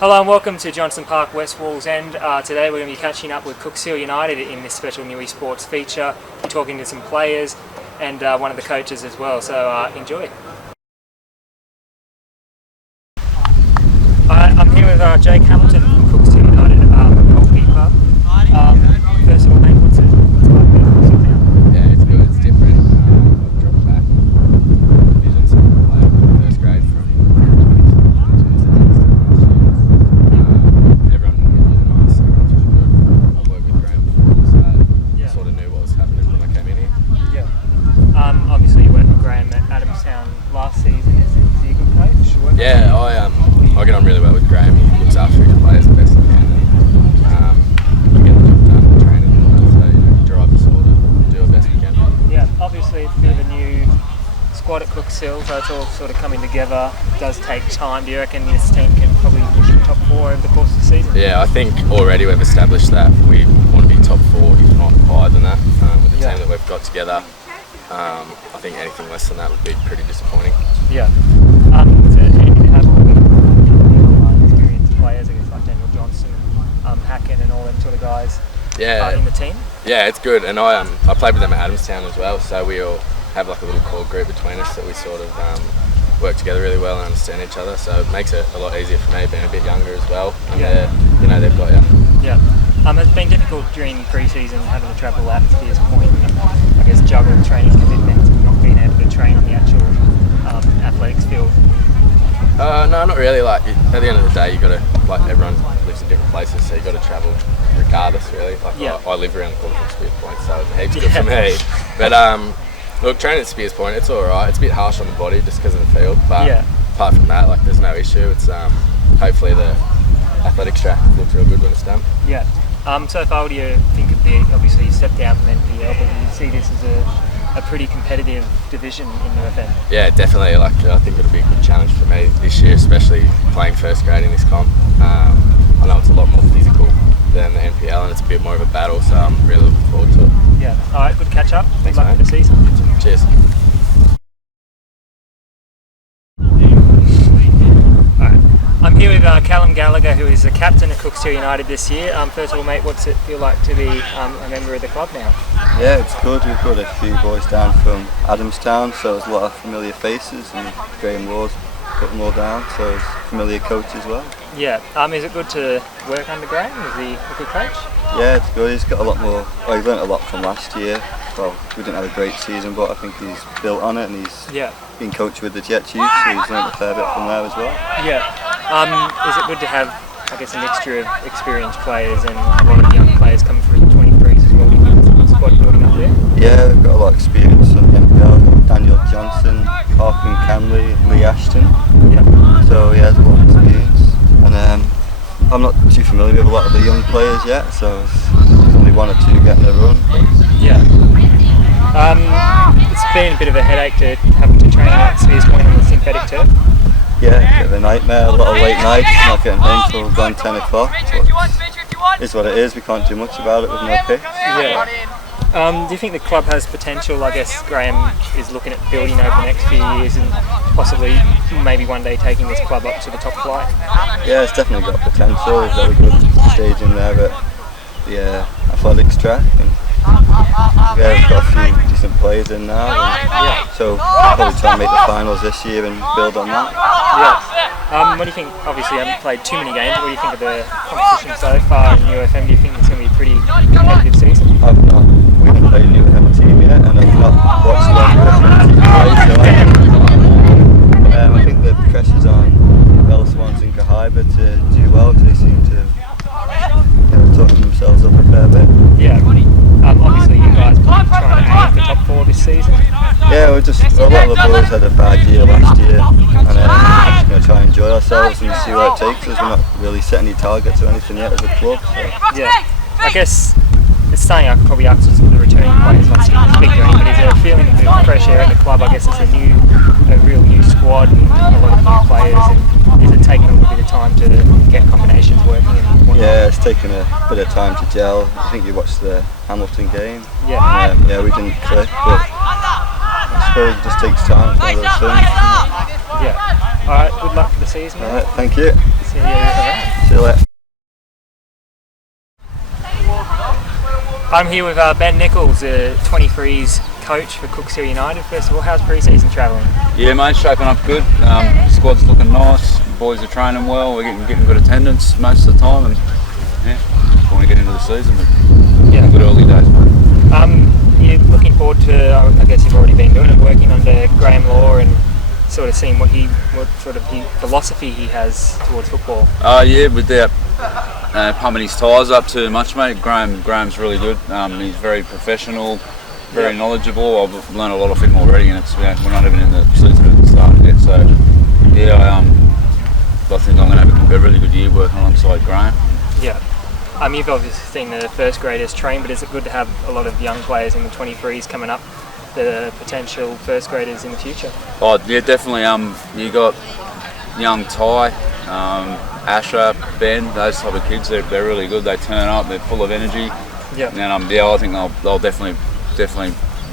Hello and welcome to Johnston Park, West Wallsend. Today we're going to be catching up with Cookshill United in this special Newysports feature. We're talking to some players and one of the coaches as well, so enjoy. I'm here with Jake Hamilton from Cookshill United, goalkeeper. First of all, mate, what's it like being at Cookshill now? Yeah, it's good, it's different. I've dropped back division, so I played first grade from 2022 everyone is really nice, everyone's really good. I've worked with Graham before, so I sort of knew what was happening when I came in here. Yeah. Obviously you worked with Graham at Adamstown last season. Is he a good coach? Yeah, I get on really well with Graham. He looks after his players the best he can, and we get the job done in training and all that, so drive us all to do the best we can. Yeah, obviously it's a bit of a new squad at Cookshill, so it's all sort of coming together. It does take time. Do you reckon this team can probably push the top four over the course of the season? Yeah, I think already we've established that we want to be top four, if not higher than that, with the team that we've got together. I think anything less than that would be pretty disappointing. Yeah. So you have all the experienced players, I guess, like Daniel Johnson, Hacken and all them sort of guys in the team? Yeah, it's good, and I played with them at Adamstown as well, so we all have like a little core group between us that we sort of work together really well and understand each other, so it makes it a lot easier for me being a bit younger as well, and they've got you. Yeah. It's been difficult during pre-season having to travel out to Spears Point and I guess juggle training commitments and not being able to train on the actual athletics field. No, not really. Like at the end of the day, you got to, like, everyone lives in different places, so you got to travel regardless. Really, like I live around the corner from Spears Point, so it's heaps good for me. But look, training at Spears Point, it's all right. It's a bit harsh on the body just because of the field, but apart from that, like, there's no issue. It's hopefully the athletics track looks real good when it's done. Yeah. So far, what do you think of obviously you stepped down from NPL, but you see this as a pretty competitive division in the UFM? Yeah, definitely. Like, I think it'll be a good challenge for me this year, especially playing first grade in this comp. I know it's a lot more physical than the NPL and it's a bit more of a battle, so I'm really looking forward to it. Yeah. All right, good to catch up. Thanks, good luck mate. for the season. Cheers. I'm here with Calum Gallagher, who is the captain at Cookshill United this year. First of all, mate, what's it feel like to be a member of the club now? Yeah, it's good. We've got a few boys down from Adamstown, so there's a lot of familiar faces, and Graham Law's put them all down, so it's a familiar coach as well. Yeah. Is it good to work under Graham? Is he a good coach? Yeah, it's good. He's got a lot more. Well, he learnt a lot from last year. Well, we didn't have a great season, but I think he's built on it, and he's been coached with the Jets youth, so he's learnt a fair bit from there as well. Yeah. Is it good to have, I guess, a mixture of experienced players and a lot of young players coming through the 23s as well? Do you think the squad building up there? Yeah, we've got a lot of experience on the NPL. Daniel Johnson, Harkin Camley, Lee Ashton. Yeah. So yeah, there's a lot of experience. And I'm not too familiar with a lot of the young players yet, so there's only one or two getting a run. Yeah. It's been a bit of a headache to having to train at Spears Point on the synthetic turf. Yeah, a bit of a nightmare, a lot of late nights, not getting home till gone 10 o'clock. It's what it is, we can't do much about it with no pitch. Yeah. Do you think the club has potential? I guess Graham is looking at building over the next few years and possibly maybe one day taking this club up to the top flight. Yeah, it's definitely got potential. We've got a good stage in there at the athletics track. And yeah, we've got a few decent players in now. And so we'll probably try and make the finals this year and build on that. Yeah. What do you think? Obviously, you haven't played too many games. What do you think of the competition so far in UFM? Do you think it's going to be a pretty competitive season? We haven't played a UFM team yet, and I've not watched the UFM team play, so I think the pressure's on Bell Swans and Cahaiba to do well, because they seem to toughen themselves up a fair bit. Yeah. Obviously, you guys are trying to aim for top four this season. Yeah, a lot of the boys had a bad year last year, and we're just going to try and enjoy ourselves and see where it takes us. We're not really set any targets or anything yet as a club. So. Yeah, I guess it's something I could probably ask some of the returning players once you speak to anybody. Is there a feeling of fresh air at the club? I guess it's a real new squad and a lot of new players. And is it taking a little bit of time to get combinations working? Yeah, it's taken a bit of time to gel. I think you watched the Hamilton game. Yeah. Yeah, we didn't click, but I suppose it just takes time. It's one of those things. Yeah. All right. Good luck for the season. All right. Thank you. See you around. still out. I'm here with Ben Nichols, the 23s coach for Cookshill United. First of all, how's pre-season travelling? Yeah, mate, shaping up good. Squad's looking nice. Boys are training well. We're getting good attendance most of the time, and yeah, want to get into the season. But Yeah. good early days, mate. You're looking forward to, I guess you've already been doing it, working under Graham Law and sort of seeing what sort of philosophy he has towards football. Yeah, without pumping his tyres up too much, mate. Graham's really good. He's very professional, very knowledgeable. I've learned a lot of him already, and we're not even in the season at the start yet. So yeah, I think I'm going to have a really good year working alongside Graham. Yeah. You've obviously seen the first graders train, but is it good to have a lot of young players in the 23s coming up, the potential first graders in the future? Oh yeah, definitely. You got young Ty, Asher, Ben, those type of kids. They're really good. They turn up. They're full of energy. Yeah. And I think they'll definitely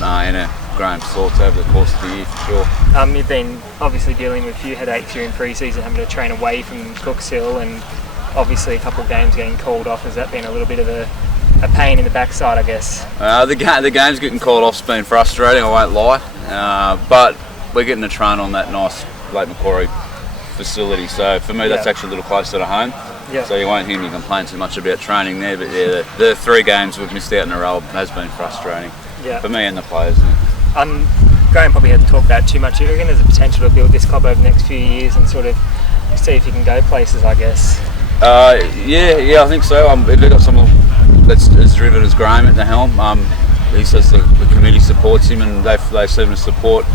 enter Graham's thoughts over the course of the year for sure. You've been obviously dealing with a few headaches during pre-season, having to train away from Cookshill, and obviously a couple of games getting called off. Has that been a little bit of a pain in the backside, I guess? The games getting called off's been frustrating, I won't lie. But we're getting a train on that nice Lake Macquarie facility, so for me that's actually a little closer to home. Yeah. So you won't hear me complain too much about training there, but yeah, the 3 games we've missed out in a row has been frustrating for me and the players. Graham probably had to talk about it too much. You reckon there's a potential to build this club over the next few years and sort of see if you can go places, I guess? Yeah, I think so. If they've got someone that's as driven as Graham at the helm, he says the committee supports him, and they seem to support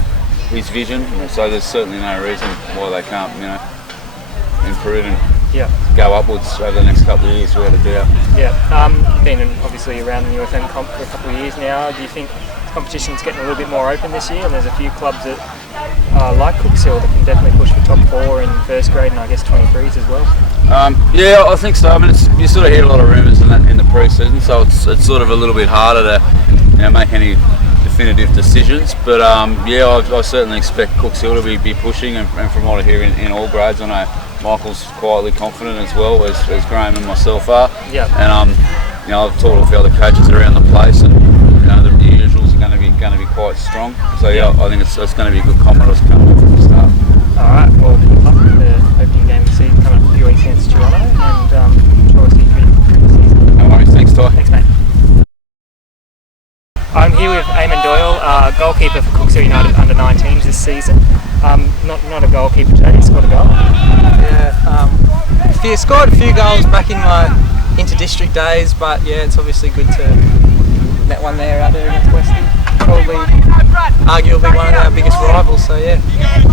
his vision. So there's certainly no reason why they can't, improve and go upwards over the next couple of years, without a doubt. Yeah. Been obviously around the UFM comp for a couple of years now. Do you think competition's getting a little bit more open this year, and there's a few clubs that like Cookshill that can definitely push for top 4 in first grade and I guess 23s as well? Yeah, I think so. I mean, you sort of hear a lot of rumours in the pre-season, so it's sort of a little bit harder to make any definitive decisions. But I certainly expect Cookshill to be pushing, and from what I hear in all grades, I know Michael's quietly confident as well as Graham and myself are. Yeah. And I've talked to a few other coaches around the place, and the usuals are going to be quite strong. So I think it's going to be a good Commodores coming from the start. All right. Well, good luck with the opening game of the season coming up a few weeks against Toronto, and sure we'll see you through the season. No worries. Thanks, Ty. Thanks, mate. I'm here with Eamon Doyle, goalkeeper for Cookshill United under 19s this season. Not a goalkeeper today, you scored a goal. Yeah, scored a few goals back in my inter-district days, but yeah, it's obviously good to net one there out there against Westie. Probably, arguably one of our biggest rivals, so yeah.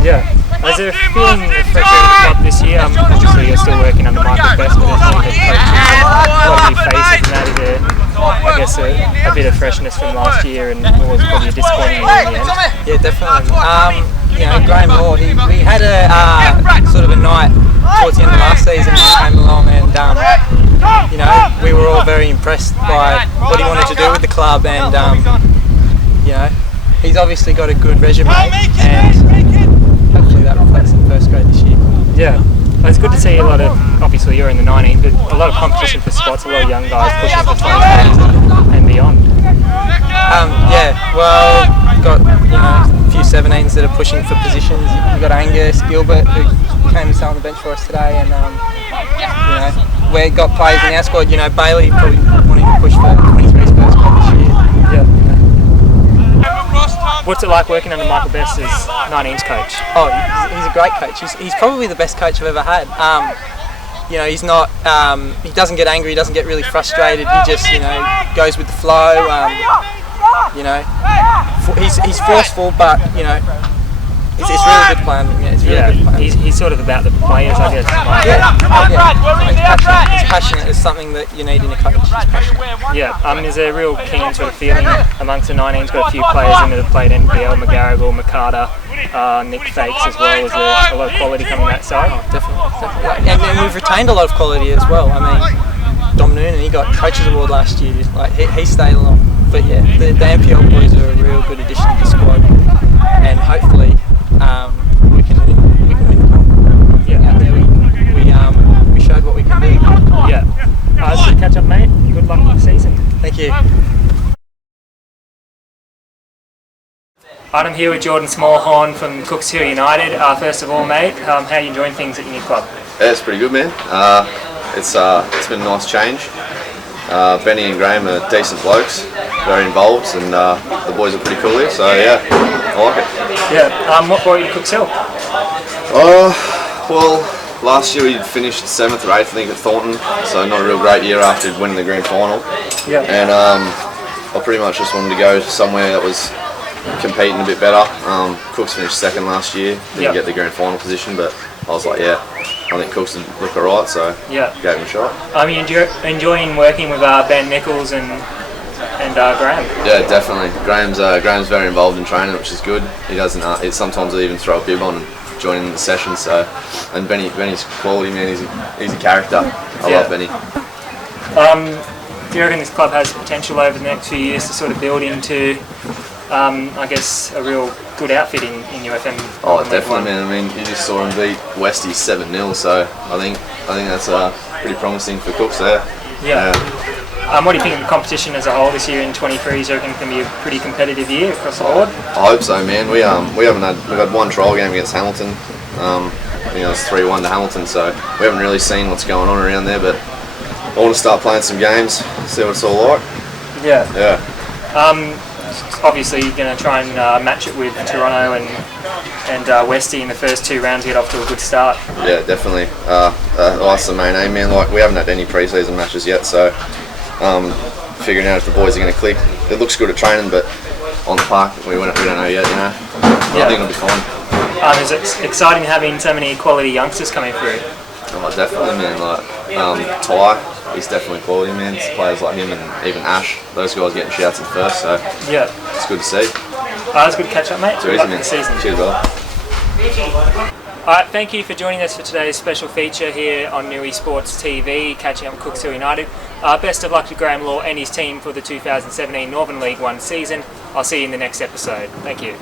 Yeah. Is there a feeling of pressure in the club this year? Obviously you're still working under Michael Best, but there's new head coaches, a lot of new faces, and that is I guess a bit of freshness from last year, and it was probably a disappointing year in the end. Yeah, definitely. Graham Law, we had a sort of a night towards the end of last season. He came along, and we were all very impressed by what he wanted to do with the club, and he's obviously got a good resume, and hopefully that reflects in first grade this year. Yeah. Well, it's good to see a lot of, obviously you're in the 19, but a lot of competition for spots, a lot of young guys pushing for 20s and beyond. Got a few 17s that are pushing for positions. You've got Angus, Gilbert, who came and sat on the bench for us today, and we've got players in our squad. Bailey probably wanting to push for 23s first grade this year. Yeah. What's it like working under Michael Best as 19s coach? Oh, he's a great coach. He's probably the best coach I've ever had. He's not. He doesn't get angry. He doesn't get really frustrated. He just, goes with the flow. He's forceful, but it's really good plan. Yeah, it's really good plan. He's sort of about the players, I guess. He's passionate. It's something that you need in a coach. He's passionate. Yeah. There's a real keen sort of feeling amongst the 19s. Got a few players in that have played NPL, McGarrigle, McCarter, Nick Fakes as well. Is there a lot of quality coming that side? Oh, definitely. And we've retained a lot of quality as well. I mean, Dom Noonan, he got Coaches Award last year. Like he stayed along. But yeah, the NPL boys are a real good addition to the squad, and hopefully we can win the comp. Yeah, out there we showed what we can do. I'm here with Jordan Smallhorne from Cooks Hill United. First of all, mate, how are you enjoying things at your new club? Yeah, it's pretty good, man. It's been a nice change. Benny and Graham are decent blokes, very involved, and the boys are pretty cool here. So yeah, I like it. Yeah. What brought you to Cooks Hill? Well, last year we finished 7th or 8th, I think, at Thornton. So not a real great year after winning the grand final. Yeah. And I pretty much just wanted to go somewhere that was competing a bit better. Cooks finished 2nd last year, didn't get the grand final position, but I was like, yeah, I think Cooks would look alright, so gave him a shot. Are you enjoying working with Ben Nichols and Graham? Yeah, definitely. Graham's very involved in training, which is good. He doesn't. Sometimes he'll even throw a bib on and join in the session. So, and Benny's quality, man. He's a character. I love Benny. Do you reckon this club has potential over the next few years to sort of build into, I guess, a real good outfit in UFM? Oh, definitely, man. I mean, you just saw him beat Westie 7-0, so I think that's pretty promising for Cooks there. Yeah. What do you think of the competition as a whole this year in 23? Is there going to be a pretty competitive year across the board? I hope so, man. We've had one trial game against Hamilton. I think it was 3-1 to Hamilton, so we haven't really seen what's going on around there, but I want to start playing some games, see what it's all like. Yeah. Yeah. Obviously, you're going to try and match it with Toronto and Westie in the first 2 rounds to get off to a good start. Yeah, definitely. That's the main aim, man. Like, we haven't had any pre-season matches yet, so figuring out if the boys are going to click. It looks good at training, but on the park, we don't know yet, you know. But I think it'll be fine. Is it exciting having so many quality youngsters coming through? Oh, definitely, man. Like, Ty, he's definitely quality, man. It's players like him and even Ash, those guys getting shouts at first, so it's good to see. It's good to catch up, mate. Good luck in the season. Cheers, brother. Alright, thank you for joining us for today's special feature here on Newysports TV, catching up with Cooks Hill United. Best of luck to Graham Law and his team for the 2017 Northern League 1 season. I'll see you in the next episode. Thank you.